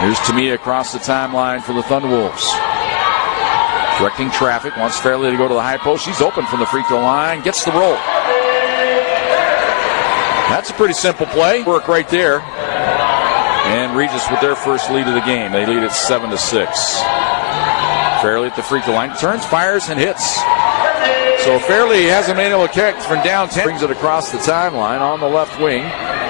Here's Tamia across the timeline for the Thunderwolves. Directing traffic, wants Fairley to go to the high post. She's open from the free throw line, gets the roll. That's a pretty simple play. Work right there. And Regis with their first lead of the game. They lead at 7-6. Fairley at the free throw line, turns, fires, and hits. So Fairley hasn't been able to catch from downtown. Brings it across the timeline on the left wing.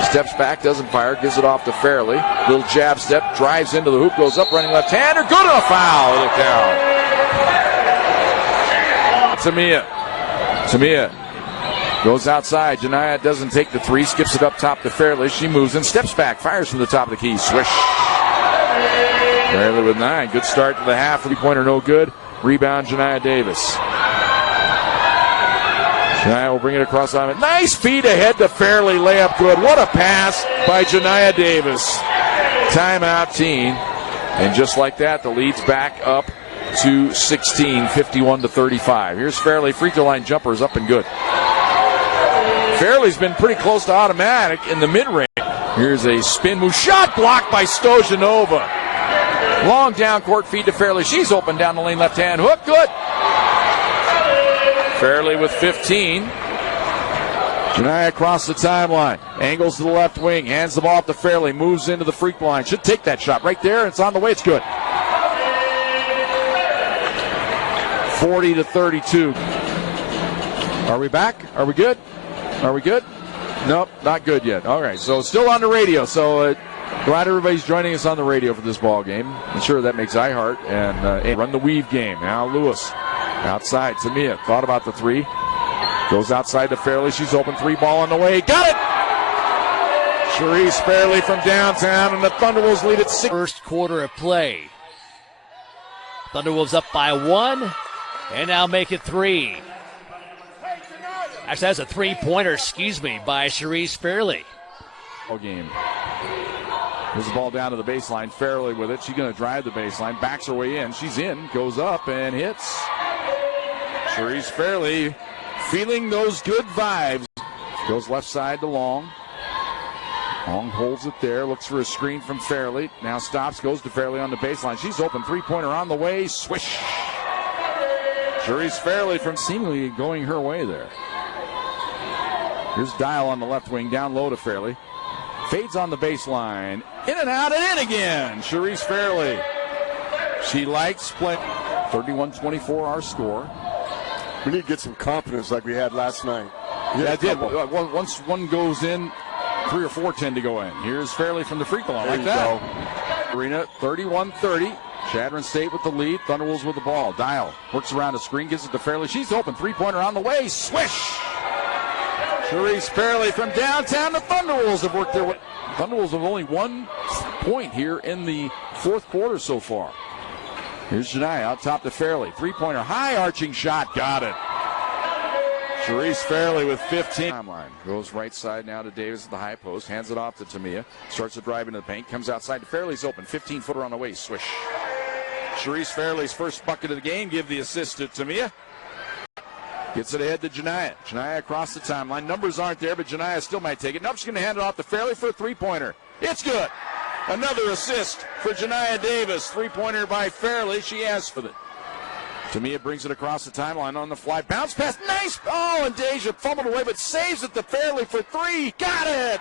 Steps back, doesn't fire, gives it off to Fairley. Little jab step, drives into the hoop, goes up, running left-hander. Good on a foul with a count. Tamia goes outside. Janiyah doesn't take the three, skips it up top to Fairley. She moves and steps back, fires from the top of the key. Swish. Fairley with 9. Good start to the half. Three-pointer no good. Rebound, Janiyah Davis. Janiyah will bring it across on it. Nice feed ahead to Fairley. Layup good. What a pass by Janiyah Davis. Timeout team. And just like that, the lead's back up to 16, 51-35. Here's Fairley. Free throw line jumper is up and good. Fairley's been pretty close to automatic in the mid-range. Here's a spin move. Shot blocked by Stojanova. Long down court feed to Fairley. She's open down the lane, left-hand hook. Good. Fairley with 15. Janiyah across the timeline. Angles to the left wing. Hands the ball up to Fairley. Moves into the free throw line. Should take that shot right there. It's on the way. It's good. 40-32. Are we back? Are we good? Are we good? Nope, not good yet. All right, so still on the radio. So glad everybody's joining us on the radio for this ball game. I'm sure that makes iHeart and run the weave game. Now Lewis outside. Tamia thought about the three. Goes outside to Fairley. She's open. Three ball on the way. Got it! Charisse Fairley from downtown, and the Thunderwolves lead at 6. First quarter of play. Thunderwolves up by 1, and now make it 3. Actually, that's a three-pointer, by Charisse Fairley. Game. Here's the ball down to the baseline. Fairley with it. She's going to drive the baseline. Backs her way in. She's in. Goes up and hits. Charisse Fairley feeling those good vibes. Goes left side to Long. Long holds it there. Looks for a screen from Fairley. Now stops. Goes to Fairley on the baseline. She's open. Three-pointer on the way. Swish. Charisse Fairley from seemingly going her way there. Here's Dial on the left wing, down low to Fairley. Fades on the baseline. In and out and in again. Charisse Fairley. She likes play. 31-24 our score. We need to get some confidence like we had last night. Yeah, it did. Once one goes in, 3 or 4 tend to go in. Here's Fairley from the free throw line. Like that. Go. Arena 31-30. Chadron State with the lead. Thunderwolves with the ball. Dial works around a screen, gives it to Fairley. She's open. Three-pointer on the way. Swish! Charisse Fairley from downtown. The Thunderwolves have worked their way. Thunderwolves have only 1 point here in the fourth quarter so far. Here's Janiyah out top to Fairley. Three-pointer, high arching shot. Got it. Charisse Fairley with 15. Timeline. Goes right side now to Davis at the high post. Hands it off to Tamia. Starts to drive into the paint. Comes outside to Fairley's open. 15-footer on the way. Swish. Charisse Fairley's first bucket of the game. Give the assist to Tamia. Gets it ahead to Janiyah. Janiyah across the timeline. Numbers aren't there, but Janiyah still might take it. Nope, she's going to hand it off to Fairley for a three-pointer. It's good. Another assist for Janiyah Davis. Three-pointer by Fairley. She asked for it. Tamia brings it across the timeline on the fly. Bounce pass. Nice. Oh, and Deja fumbled away, but saves it to Fairley for 3. Got it.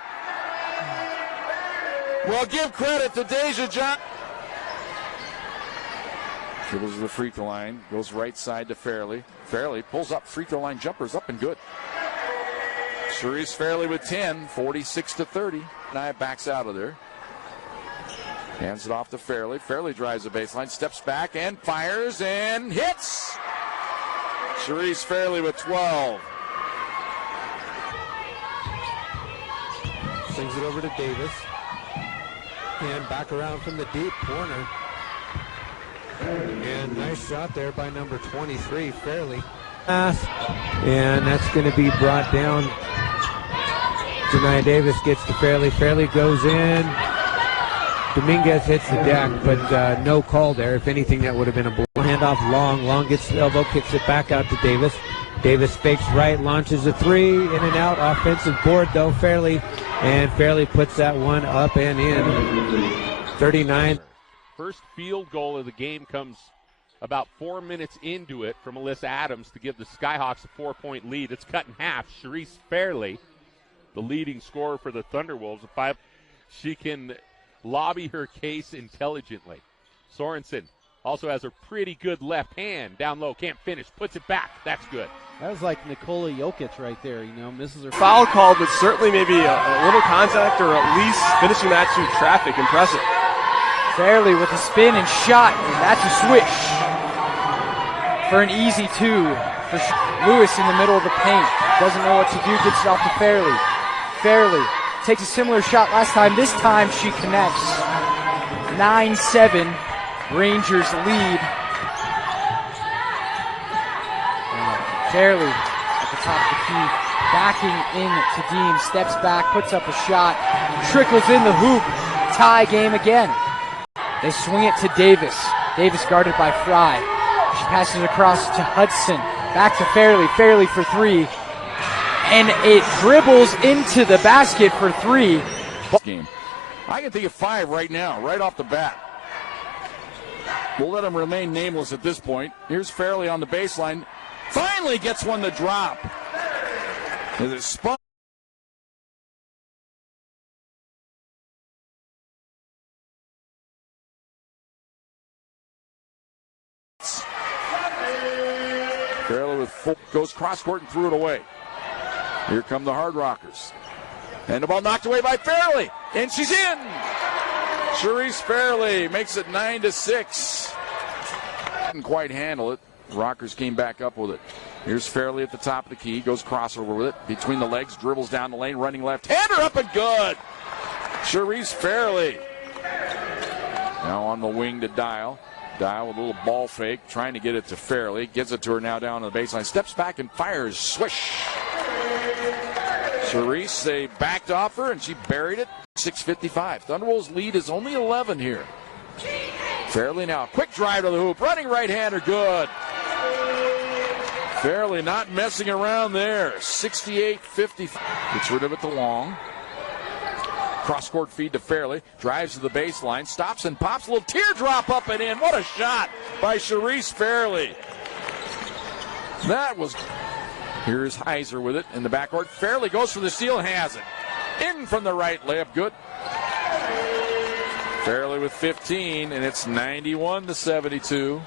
Well, give credit to Deja John. Dribbles to the free throw line. Goes right side to Fairley. Fairley pulls up. Free throw line jumpers up and good. Charisse Fairley with 10. 46-30. Janiyah backs out of there. Hands it off to Fairley. Fairley drives the baseline, steps back and fires and hits. Charisse Fairley with 12. Sings it over to Davis. And back around from the deep corner. And nice shot there by number 23, Fairley. And that's going to be brought down. Janiyah Davis gets to Fairley. Fairley goes in. Dominguez hits the deck, but no call there. If anything, that would have been a blow. Handoff Long. Long gets the elbow, kicks it back out to Davis. Davis fakes right, launches a three, in and out. Offensive board, though, Fairley. And Fairley puts that one up and in. 39. First field goal of the game comes about 4 minutes into it from Alyssa Adams to give the Skyhawks a 4-point lead. It's cut in half. Charisse Fairley, the leading scorer for the Thunderwolves, at 5. She can lobby her case intelligently. Sorensen also has a pretty good left hand. Down low, can't finish, puts it back. That's good. That was like Nikola Jokic right there, misses her. Foul call, but certainly maybe a little contact or at least finishing that through traffic. Impressive. Fairley with a spin and shot, and that's a swish for an easy 2 for Lewis in the middle of the paint. Doesn't know what to do, gets it off to Fairley. Fairley takes a similar shot last time. This time she connects. 9-7, Rangers lead. Fairley at the top of the key, backing in to Dean, steps back, puts up a shot, trickles in the hoop. Tie game again. They swing it to Davis. Davis guarded by Fry. She passes across to Hudson. Back to Fairley. Fairley for 3. And it dribbles into the basket for 3. Game. I can think of 5 right now, right off the bat. We'll let them remain nameless at this point. Here's Fairley on the baseline. Finally gets one to drop. As it spun. Fairley with full, goes cross court and threw it away. Here come the Hard Rockers. And the ball knocked away by Fairley. And she's in. Charisse Fairley makes it 9-6. Didn't quite handle it. Rockers came back up with it. Here's Fairley at the top of the key. Goes crossover with it. Between the legs, dribbles down the lane, running left. Hander up and good. Charisse Fairley. Now on the wing to Dial. Dial with a little ball fake, trying to get it to Fairley. Gives it to her now down on the baseline. Steps back and fires. Swish. Charisse, they backed off her, and she buried it. 6:55. Thunderwolves lead is only 11 here. Fairley now, quick drive to the hoop. Running right-hander, good. Fairley not messing around there. 68-55. Gets rid of it to Long. Cross-court feed to Fairley. Drives to the baseline. Stops and pops. A little teardrop up and in. What a shot by Charisse Fairley. That was... Here's Heiser with it in the backcourt. Fairley goes for the steal and has it. In from the right, layup good. Fairley with 15, and it's 91-72.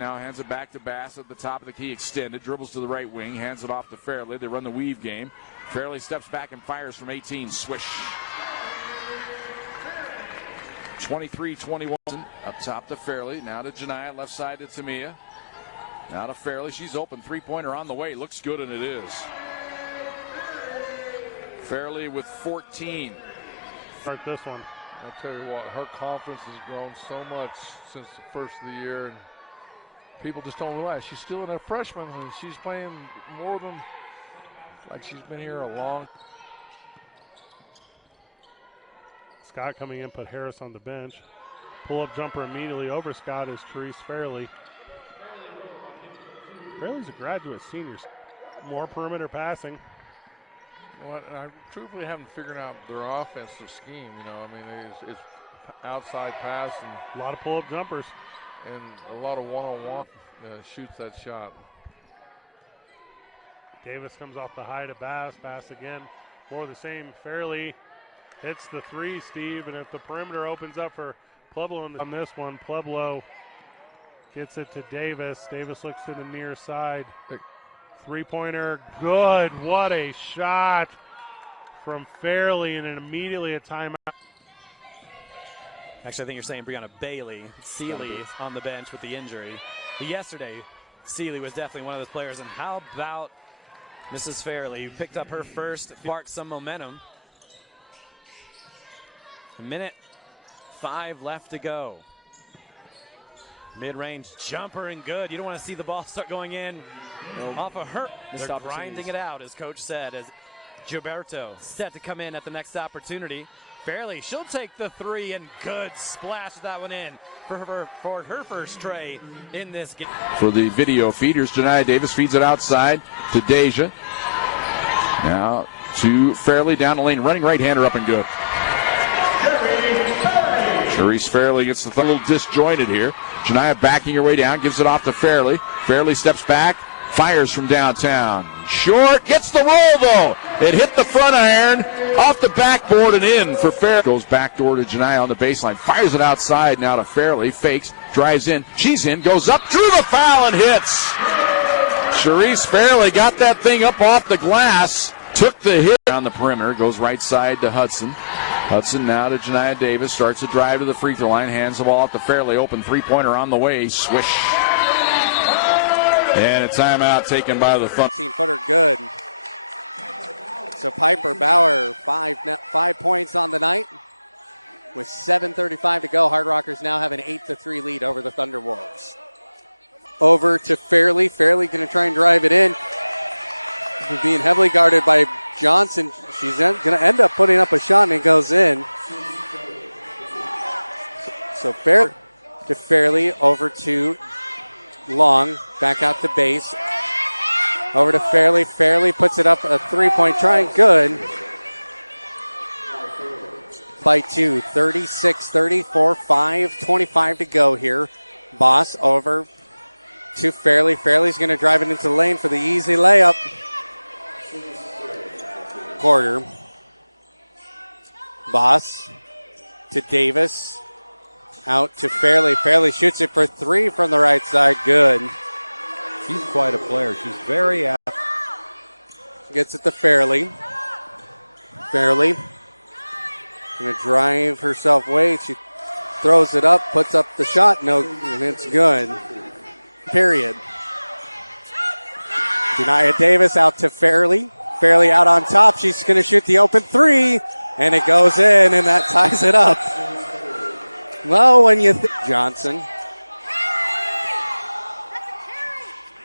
Now hands it back to Bass at the top of the key, extended, dribbles to the right wing, hands it off to Fairley. They run the weave game. Fairley steps back and fires from 18, swish. 23-21, up top to Fairley, now to Janiyah, left side to Tamia. Now to Fairley, she's open, three-pointer on the way, looks good and it is. Fairley with 14. Start this one. I'll tell you what, her confidence has grown so much since the first of the year, and people just don't realize she's still a freshman and she's playing more than like she's been here a long. Scott coming in, put Harris on the bench. Pull-up jumper immediately over Scott is Charisse Fairley. Fairley's a graduate senior. More perimeter passing. Well, I truthfully haven't figured out their offensive scheme. You know, I mean, it's outside pass and a lot of pull-up jumpers. And a lot of one-on-one shoots that shot. Davis comes off the high to Bass. Bass again. More of the same. Fairley hits the 3, Steve. And if the perimeter opens up for Pueblo on this one, Pueblo gets it to Davis. Davis looks to the near side. Three-pointer, good. What a shot from Fairley, and immediately a timeout. Actually, I think you're saying Breonna Bailey. Seeley on the bench with the injury. But yesterday, Seeley was definitely one of those players. And how about Mrs. Fairley, who picked up her first, sparked some momentum. 1:05 left to go. Mid-range jumper and good. You don't want to see the ball start going in off of her. They're grinding it out, as Coach said, as Gilberto set to come in at the next opportunity. Fairley, she'll take the three, and good splash that one in for her first tray in this game. For the video feed, here's Janiah Davis, feeds it outside to Deja. Now to Fairley down the lane, running right-hander up and good. Charisse Fairley gets the little disjointed here. Janiah backing her way down, gives it off to Fairley. Fairley steps back, fires from downtown. Short, gets the roll though. It hit the front iron, off the backboard and in for Fairley. Goes backdoor to Janiah on the baseline, fires it outside now to Fairley, fakes, drives in, she's in, goes up, drew the foul and hits. Charisse Fairley got that thing up off the glass, took the hit on the perimeter, goes right side to Hudson. Hudson now to Janiah Davis, starts a drive to the free throw line, hands the ball off to Fairley, open three-pointer on the way, swish. And a timeout taken by the Thunder. 15-footer good. So Piper Bauer, 5 points on the night. With 7:35 to go, Hard Rockers now have an 8-3 lead over the Thunderwolves. Over to Fairley. Fairley going to try and drive it in. Being heavily guarded by Johnson. She's going to end up putting up a shot, and it goes in. So Fairley to Fairley, over to Long, back out to base. Over to Fairley. Fairley puts it up, a three-point try, good. By 2, 36-34, 5:25 to go here. Boss over to Fairley. Fairley's going to drive it into the lane for the easy layup. Quarter. Boss to Davis. Out to Fairley. Fairley shoots it for three from the right side. Good. She's quite a player. She's very apt. Gets it to Fairley. Fairley going to drive herself away. She throws it up, puts up the shot. No, and it's good. Period. Janiah Davis out to Fairley. Fairley out on top. She's going to shoot the open three, and it goes in, and that ties it up. Well, when you Johnson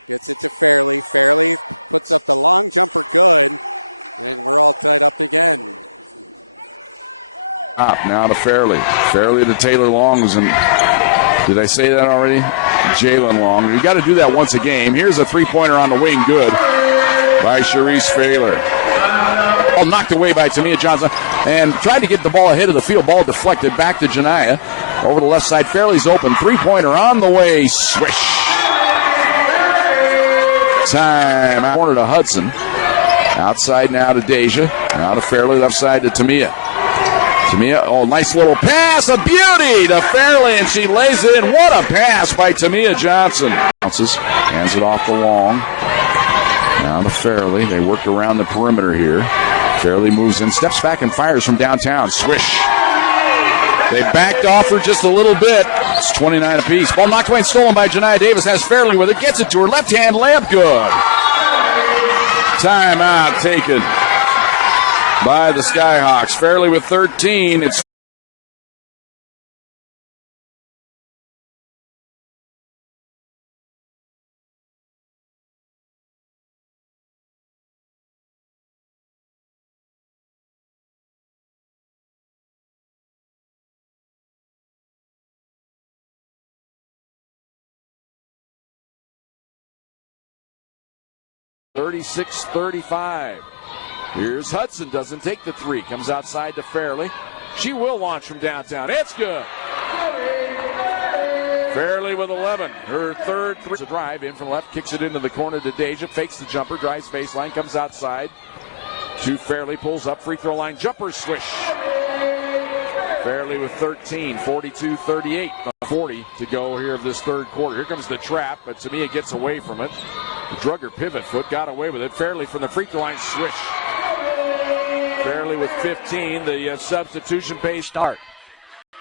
gets it to Fairley. Fairley puts up the long jumper, good, and we're all tied up again. Up now to Fairley. Fairley to Taylor Longs, and did I say that already? Jalen Long. You got to do that once a game. Here's a three-pointer on the wing, good by Charisse Fairley. All knocked away by Tamia Johnson, and tried to get the ball ahead of the field. Ball deflected back to Janiah. Over the left side, Fairley's open. Three-pointer on the way. Swish. Time. Corner to Hudson. Outside now to Deja. Now to Fairley. Left side to Tamia. Tamia, oh, nice little pass. A beauty to Fairley, and she lays it in. What a pass by Tamia Johnson. Bounces. Hands it off to Long. Now to Fairley. They worked around the perimeter here. Fairley moves in, steps back, and fires from downtown. Swish. They backed off her just a little bit. It's 29 apiece. Ball knocked away and stolen by Janiah Davis. Has Fairley with it. Gets it to her. Left hand layup. Good. Timeout taken by the Skyhawks. Fairley with 13. It's (36-35). Here's Hudson, doesn't take the three, comes outside to Fairley. She will launch from downtown. It's good. Fairley with 11. Her third three. A drive in from left, kicks it into the corner to Deja, fakes the jumper, drives baseline, comes outside to Fairley, pulls up, free throw line, jumper, swish. Fairley with 13, 42-38. 40 to go here of this third quarter. Here comes the trap, but Tamia gets away from it. Drug her pivot foot, got away with it. Fairley from the free throw line, swish. Fairley with 15. The substitution pays start.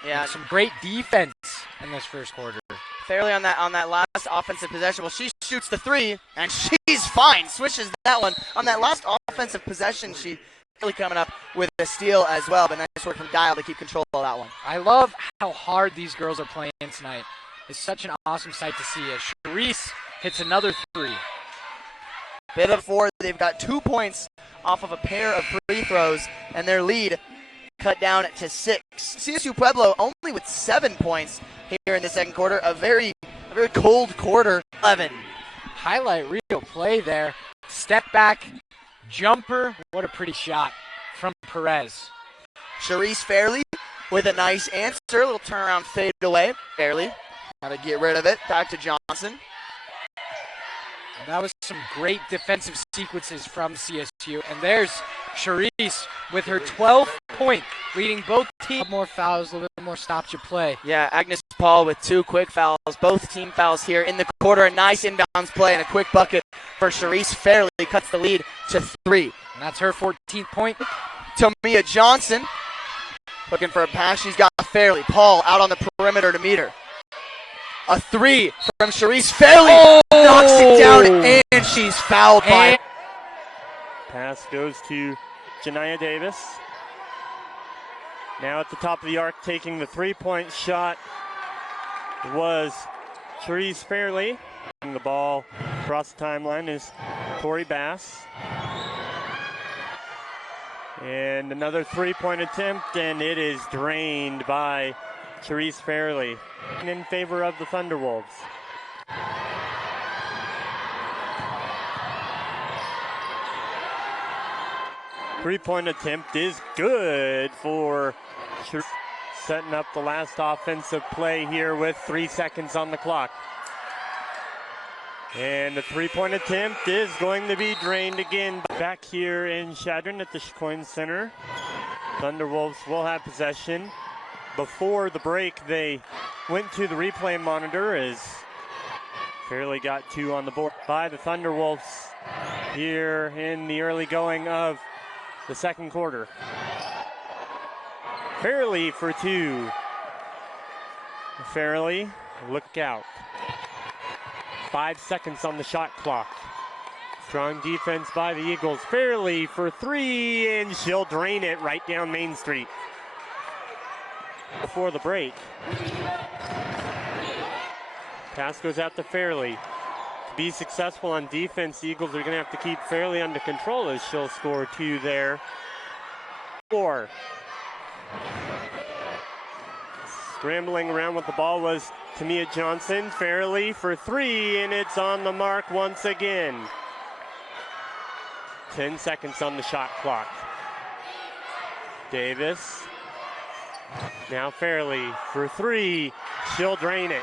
Yeah, some great defense in this first quarter. Fairley on that last offensive possession. Well, she shoots the three, and she's fine. Swishes that one. On that last offensive possession, she really coming up with a steal as well, but nice work from Dial to keep control of that one. I love how hard these girls are playing tonight. is such an awesome sight to see as Charisse hits another three. Bit of four. They've got 2 points off of a pair of free throws, and their lead cut down to 6. CSU Pueblo only with 7 points here in the second quarter. A very cold quarter. 11. Highlight reel play there. Step back, jumper. What a pretty shot from Perez. Charisse Fairley with a nice answer. A little turnaround fade away. Fairley got to get rid of it. Back to Johnson. That was some great defensive sequences from CSU. And there's Charisse with her 12th point, leading both teams. More fouls, a little bit more stops you play. Yeah, Agnes Paul with 2 quick fouls. Both team fouls here in the quarter. A nice inbounds play and a quick bucket for Charisse Fairley. Cuts the lead to 3. And that's her 14th point. Tamia Johnson looking for a pass. She's got Fairley. Paul out on the perimeter to meet her. A 3 from Charisse Fairley. Knocks it down, and she's fouled by. Pass goes to Janiah Davis. Now at the top of the arc, taking the three-point shot was Charisse Fairley. The ball across the timeline is Tori Bass. And another three-point attempt, and it is drained by Charisse Fairley in favor of the Thunderwolves. Three-point attempt is good for Charisse, setting up the last offensive play here with 3 seconds on the clock. And the three-point attempt is going to be drained again. Back here in Chadron at the Chicoine Center. Thunderwolves will have possession. Before the break, they went to the replay monitor as Fairley got 2 on the board by the Thunderwolves here in the early going of the second quarter. Fairley for 2. Fairley, look out. 5 seconds on the shot clock. Strong defense by the Eagles. Fairley for 3, and she'll drain it right down Main Street. Before the break. Pass goes out to Fairley. To be successful on defense, the Eagles are going to have to keep Fairley under control as she'll score 2 there. 4. Scrambling around with the ball was Tamia Johnson. Fairley for 3, and it's on the mark once again. 10 seconds on the shot clock. Davis. Now Fairley for 3. She'll drain it.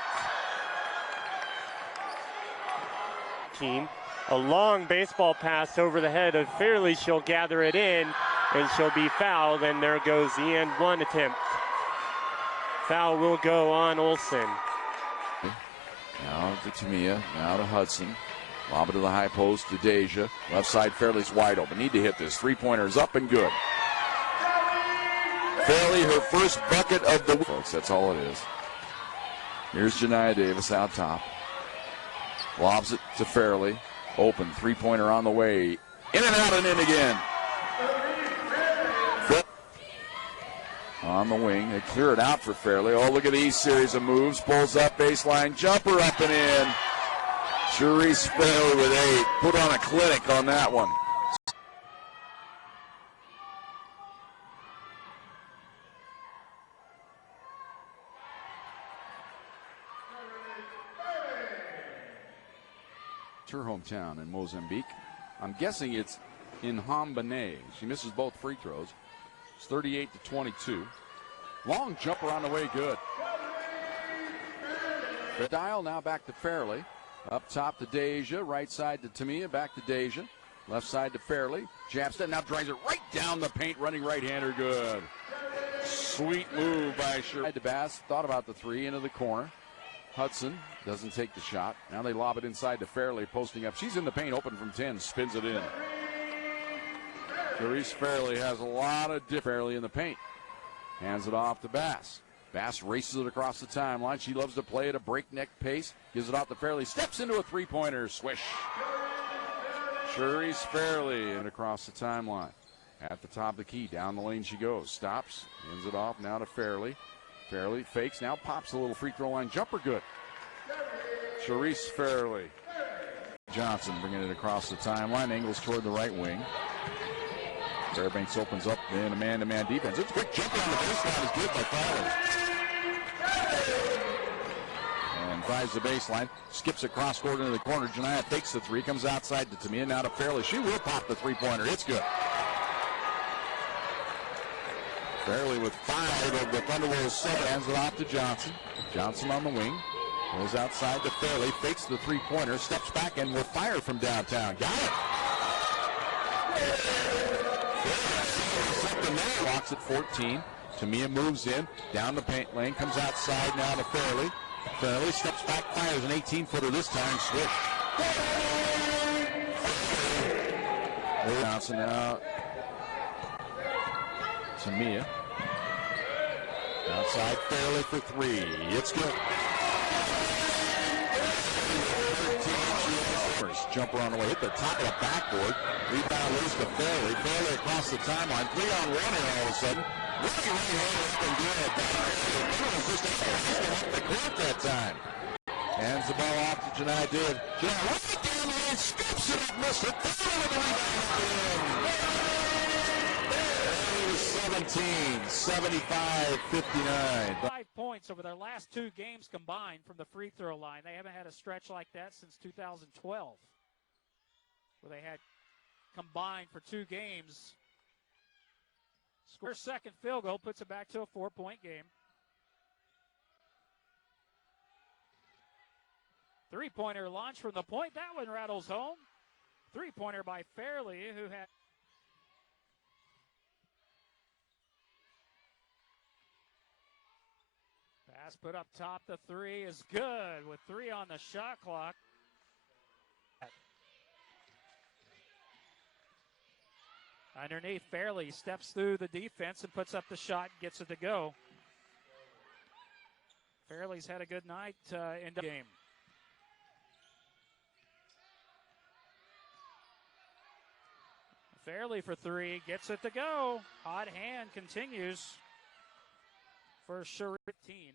Team. A long baseball pass over the head of Fairley. She'll gather it in, and she'll be fouled, and there goes the and 1 attempt. Foul will go on Olsen. Now to Tamia, now to Hudson. Lob it to the high post to Deja. Left side, Fairley's wide open. Need to hit this. Three-pointer is up and good. Fairley, her first bucket of the week. Folks, that's all it is. Here's Janiah Davis out top. Lobs it to Fairley. Open, three-pointer on the way. In and out and in again. On the wing, they clear it out for Fairley. Oh, look at these series of moves. Pulls up, baseline, jumper up and in. Charisse Fairley with 8. Put on a clinic on that one. It's her hometown in Mozambique. I'm guessing it's in Hambane. She misses both free throws. It's 38-22. Long jumper on the way, good. The dial now back to Fairley. Up top to Deja. Right side to Tamia. Back to Deja. Left side to Fairley. Jab step now drives it right down the paint. Running right-hander, good. Sweet move by Charisse. To Bass. Thought about the 3 into the corner. Hudson doesn't take the shot. Now they lob it inside to Fairley, posting up. She's in the paint, open from 10, spins it in. Charisse Fairley has a lot of Fairley in the paint. Hands it off to Bass. Bass races it across the timeline. She loves to play at a breakneck pace. Gives it off to Fairley. Steps into a three-pointer. Swish. Charisse Fairley and across the timeline. At the top of the key. Down the lane she goes. Stops. Hands it off now to Fairley. Fairley fakes. Now pops a little free throw line. Jumper good. Charisse Fairley. Johnson bringing it across the timeline. Angles toward the right wing. Fairbanks opens up in a man-to-man defense. It's a quick jump on the baseline is good by Fairley. And finds the baseline. Skips across court into the corner. Janiyah takes the three. Comes outside to Tamia. Now to Fairley. She will pop the three-pointer. It's good. Fairley with 5 of the Thunderwolves 7. Hands it off to Johnson. Johnson on the wing. Goes outside to Fairley. Fakes the three-pointer. Steps back and will fire from downtown. Got it. Something there. Locks at 14. Tamia moves in. Down the paint lane. Comes outside now to Fairley. Fairley steps back. Fires an 18-footer this time. Switch. Johnson now. Tamia. Outside Fairley for 3. It's good. Jumper on the way. Hit the top of the backboard. Rebound loose to Fairley. Fairley across the timeline. 3-on-1 here all of a sudden. Really looking good. Just up the court that time. Hands the ball off to Janiyah Davis. Janiyah right down the lane. Scoops it up. Missed it. Fairley with the rebound. 17, 75-59. 5 points over their last 2 games combined from the free throw line. They haven't had a stretch like that since 2012, where they had combined for 2 games. Score second field goal puts it back to a 4-point game. 3-pointer launch from the point. That one rattles home. 3-pointer by Fairley, who had. Pass put up top. The 3 is good with 3 on the shot clock. Underneath, Fairley steps through the defense and puts up the shot and gets it to go. Fairley's had a good night in the game. Fairley for 3, gets it to go. Hot hand continues for Charisse.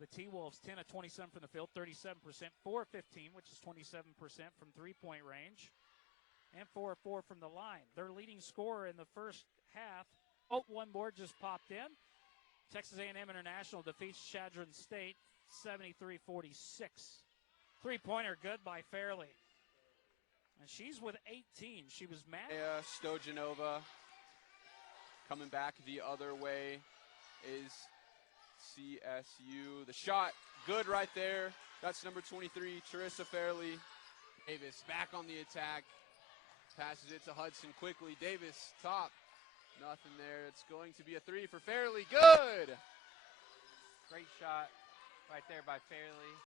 The T-Wolves 10 of 27 from the field, 37%, 4-15, which is 27% from three-point range, and 4 of 4 from the line. Their leading scorer in the first half. Oh, one more just popped in. Texas A&M International defeats Chadron State 73-46. Three-pointer good by Fairley. And she's with 18. She was mad. Stojanova coming back the other way is CSU. The shot, good right there. That's number 23, Charisse Fairley. Davis back on the attack. Passes it to Hudson quickly. Davis, top. Nothing there. It's going to be a 3 for Fairley. Good! Great shot right there by Fairley.